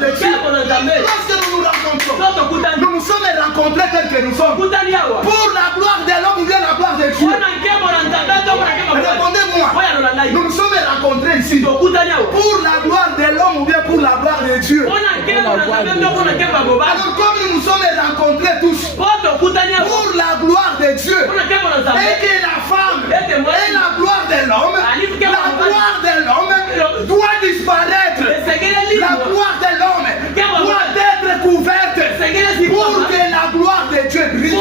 de Dieu. Lorsque nous nous rencontrons, nous nous sommes rencontrés tels que nous sommes. Pour la gloire de l'homme ou bien la gloire de Dieu. Répondez-moi. Nous nous sommes rencontrés ici. Pour la gloire de l'homme ou bien pour la gloire de Dieu. Alors comme nous nous sommes rencontrés tous pour la gloire de Dieu et que la femme et la gloire de l'homme, doit disparaître. La gloire de l'homme doit être couverte pour que la gloire de Dieu brille.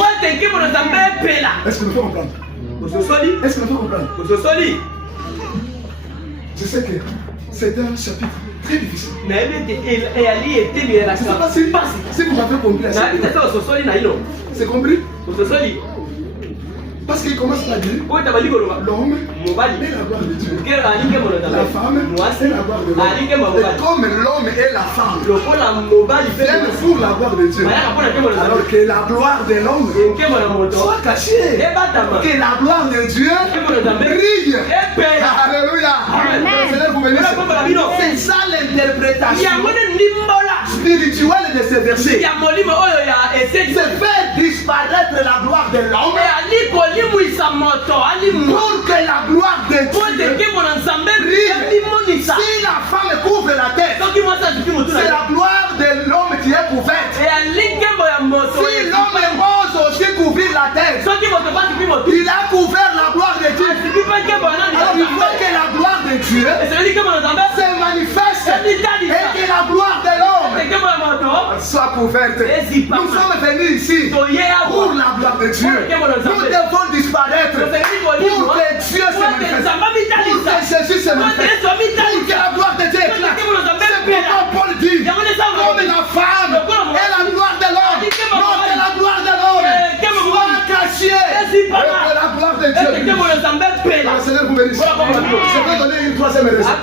Est-ce que nous pouvons comprendre? Est-ce que nous pouvons comprendre? Je sais que c'est un chapitre très difficile. Je ne sais pas si vous avez compris. C'est compris? Parce qu'il commence à dire l'homme est la gloire de Dieu. La femme est la gloire de l'homme. Et comme l'homme est la femme, viennent pour la gloire de Dieu. Alors que la gloire de l'homme soit cachée. Que la gloire de Dieu brille. Alléluia. C'est ça l'interprétation spirituelle de ce verset. C'est faire disparaître la gloire de l'homme pour que la gloire de Dieu brille. Si la femme couvre la tête, c'est la gloire de l'homme qui est couverte. Si l'homme ose aussi couvrir la tête, il a couvert la gloire de Dieu. Alors il faut que la gloire de Dieu se manifeste et que la gloire de l'homme soit couverte. Nous sommes venus ici pour la gloire de Dieu. Nous devons disparaître pour que Dieu se manifeste, pour que Jésus se manifeste, pour que la gloire de Dieu éclate. C'est pourquoi Paul dit comme la femme est la gloire de l'homme, non que la gloire de l'homme soit cachée et que la gloire de Dieu. Seigneur, vous bénissez. Je vais donner une troisième raison.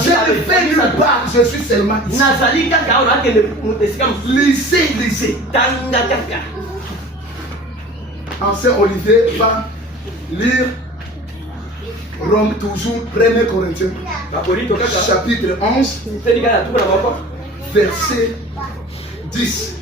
Je ne fais nulle part, je suis seulement ici. Lisez. Ancien Olivier va lire Rome toujours, 1 Corinthiens, chapitre 11, verset 10.